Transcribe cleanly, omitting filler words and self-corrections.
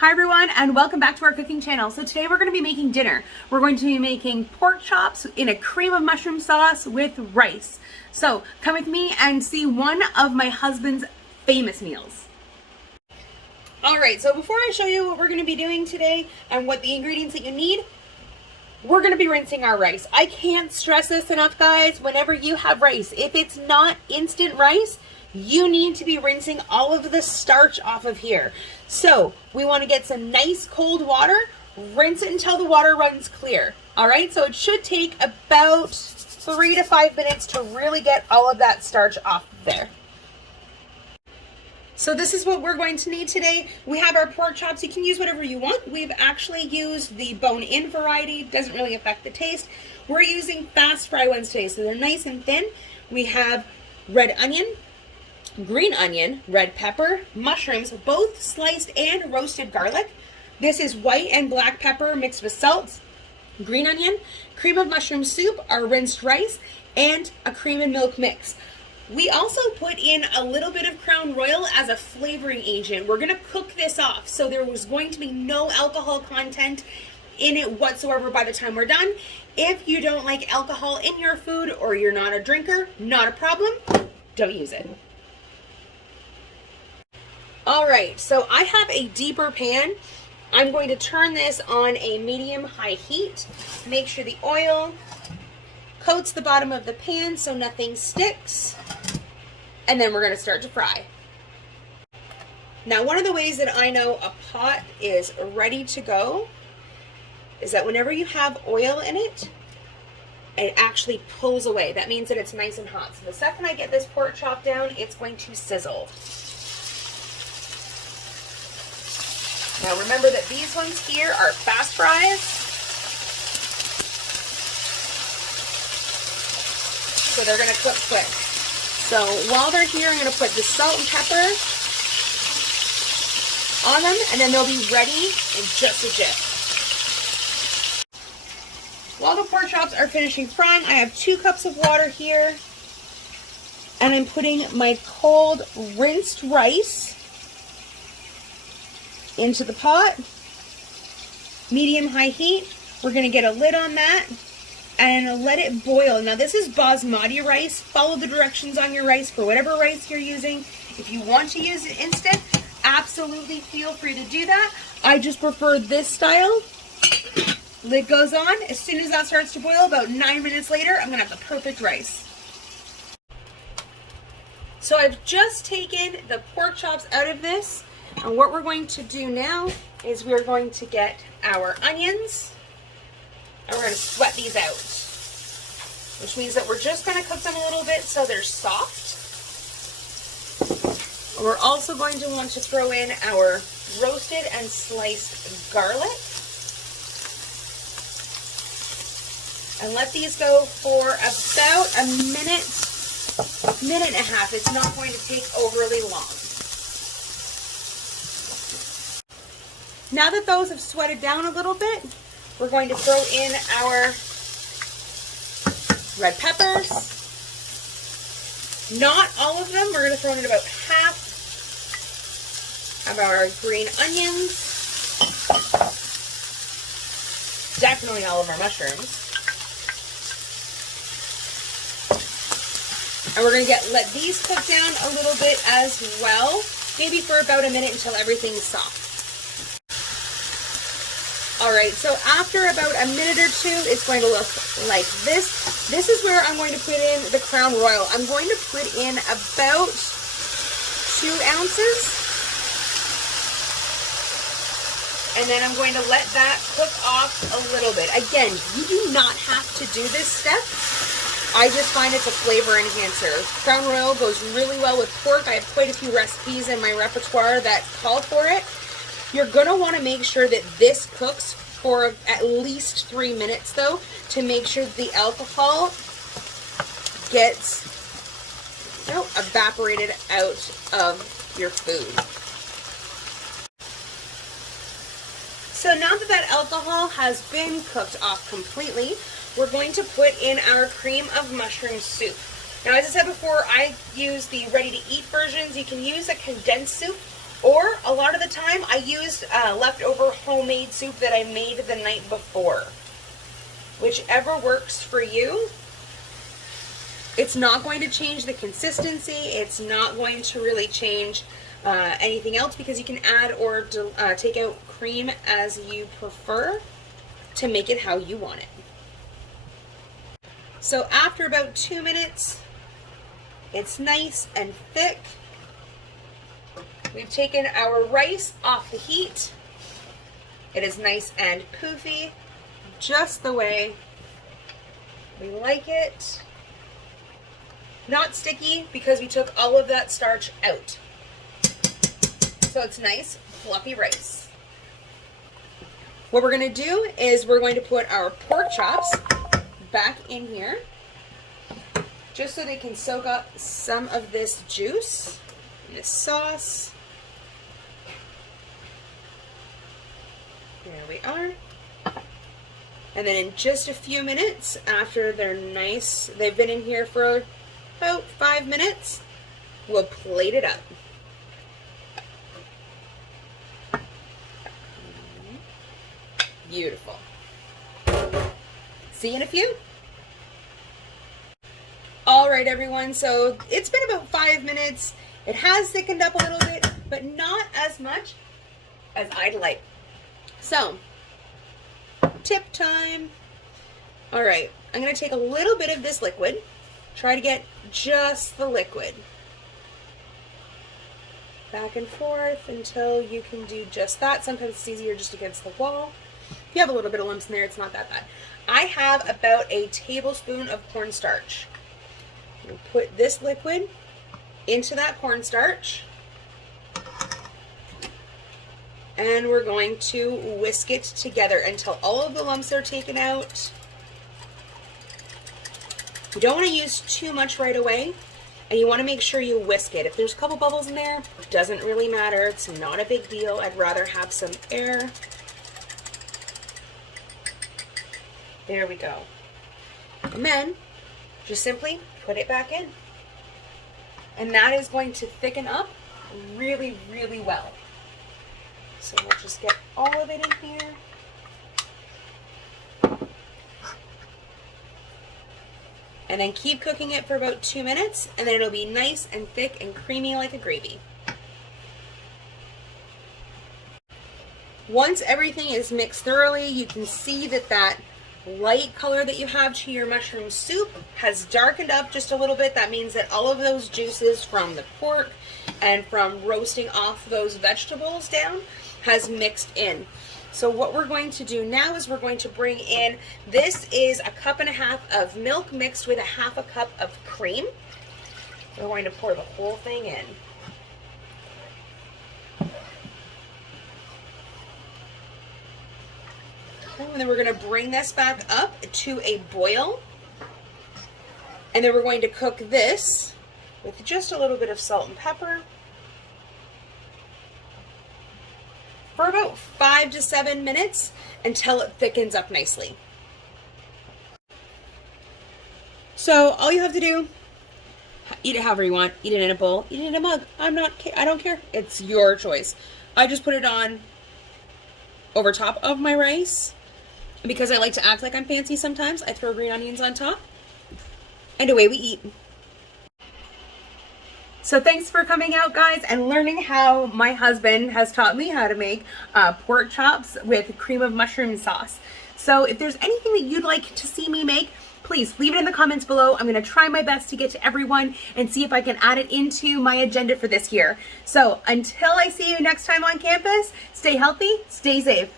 Hi everyone, and welcome back to our cooking channel. So today we're going to be making dinner. We're going to be making pork chops in a cream of mushroom sauce with rice. So come with me and see one of my husband's famous meals. Alright, so before I show you what we're going to be doing today and what the ingredients that you need, we're going to be rinsing our rice. I can't stress this enough, guys. Whenever you have rice, if it's not instant rice, you need to be rinsing all of the starch off of here. So we want to get some nice cold water, rinse it until the water runs clear. All right, so it should take about 3 to 5 minutes to really get all of that starch off there. So this is what we're going to need today. We have our pork chops. You can use whatever you want. We've actually used the bone-in variety. Doesn't really affect the taste. We're using fast fry ones today, so they're nice and thin. We have red onion, green onion, red pepper, mushrooms, both sliced and roasted garlic. This is white and black pepper mixed with salt, green onion, cream of mushroom soup, our rinsed rice, and a cream and milk mix. We also put in a little bit of Crown Royal as a flavoring agent. We're going to cook this off, so there was going to be no alcohol content in it whatsoever by the time we're done. If you don't like alcohol in your food or you're not a drinker, not a problem, don't use it. Alright, so I have a deeper pan. I'm going to turn this on a medium-high heat. Make sure the oil coats the bottom of the pan so nothing sticks. And then we're going to start to fry. Now, one of the ways that I know a pot is ready to go is that whenever you have oil in it, it actually pulls away. That means that it's nice and hot. So the second I get this pork chop down, it's going to sizzle. Now remember that these ones here are fast fries. So they're going to cook quick. So while they're here, I'm going to put the salt and pepper on them, and then they'll be ready in just a jiff. While the pork chops are finishing frying, I have 2 cups of water here, and I'm putting my cold rinsed rice into the pot, medium-high heat. We're going to get a lid on that and let it boil. Now this is basmati rice. Follow the directions on your rice for whatever rice you're using. If you want to use it instant, absolutely feel free to do that. I just prefer this style. Lid goes on. As soon as that starts to boil, about 9 minutes later, I'm going to have the perfect rice. So I've just taken the pork chops out of this. And what we're going to do now is we're going to get our onions and we're going to sweat these out, which means that we're just going to cook them a little bit so they're soft. We're also going to want to throw in our roasted and sliced garlic and let these go for about a minute and a half. It's not going to take overly long. Now that those have sweated down a little bit, we're going to throw in our red peppers. Not all of them. We're going to throw in about half of our green onions. Definitely all of our mushrooms. And we're going to let these cook down a little bit as well, maybe for about a minute until everything's soft. Alright, so after about a minute or 2, it's going to look like this. This is where I'm going to put in the Crown Royal. I'm going to put in about 2 ounces. And then I'm going to let that cook off a little bit. Again, you do not have to do this step. I just find it's a flavor enhancer. Crown Royal goes really well with pork. I have quite a few recipes in my repertoire that call for it. You're going to want to make sure that this cooks for at least 3 minutes, though, to make sure that the alcohol gets evaporated out of your food. So now that that alcohol has been cooked off completely, we're going to put in our cream of mushroom soup. Now, as I said before, I use the ready-to-eat versions. You can use a condensed soup. Or a lot of the time I used leftover homemade soup that I made the night before. Whichever works for you. It's not going to change the consistency. It's not going to really change anything else, because you can add or take out cream as you prefer to make it how you want it. So after about 2 minutes, it's nice and thick. We've taken our rice off the heat. It is nice and poofy, just the way we like it. Not sticky, because we took all of that starch out. So it's nice, fluffy rice. What we're going to do is we're going to put our pork chops back in here, just so they can soak up some of this juice, this sauce. There we are. And then in just a few minutes, after they're nice, they've been in here for about 5 minutes, we'll plate it up. Beautiful. See you in a few. All right, everyone, so it's been about 5 minutes. It has thickened up a little bit, but not as much as I'd like. So, tip time. All right, I'm going to take a little bit of this liquid. Try to get just the liquid. Back and forth until you can do just that. Sometimes it's easier just against the wall. If you have a little bit of lumps in there, it's not that bad. I have about a tablespoon of cornstarch. We'll put this liquid into that cornstarch. And we're going to whisk it together until all of the lumps are taken out. You don't want to use too much right away, and you want to make sure you whisk it. If there's a couple bubbles in there, it doesn't really matter. It's not a big deal. I'd rather have some air. There we go. And then just simply put it back in. And that is going to thicken up really, really well. So we'll just get all of it in here. And then keep cooking it for about 2 minutes, and then it'll be nice and thick and creamy like a gravy. Once everything is mixed thoroughly, you can see that that light color that you have to your mushroom soup has darkened up just a little bit. That means that all of those juices from the pork and from roasting off those vegetables down has mixed in. So what we're going to do now is we're going to bring in, this is 1.5 cups of milk mixed with 1/2 cup of cream. We're going to pour the whole thing in. And then we're going to bring this back up to a boil. And then we're going to cook this with just a little bit of salt and pepper for about 5 to 7 minutes until it thickens up nicely. So all you have to do, eat it however you want. Eat it in a bowl, eat it in a mug. I don't care. It's your choice. I just put it on over top of my rice. Because I like to act like I'm fancy sometimes, I throw green onions on top. And away we eat. So thanks for coming out, guys, and learning how my husband has taught me how to make pork chops with cream of mushroom sauce. So if there's anything that you'd like to see me make, please leave it in the comments below. I'm going to try my best to get to everyone and see if I can add it into my agenda for this year. So until I see you next time on campus, stay healthy, stay safe.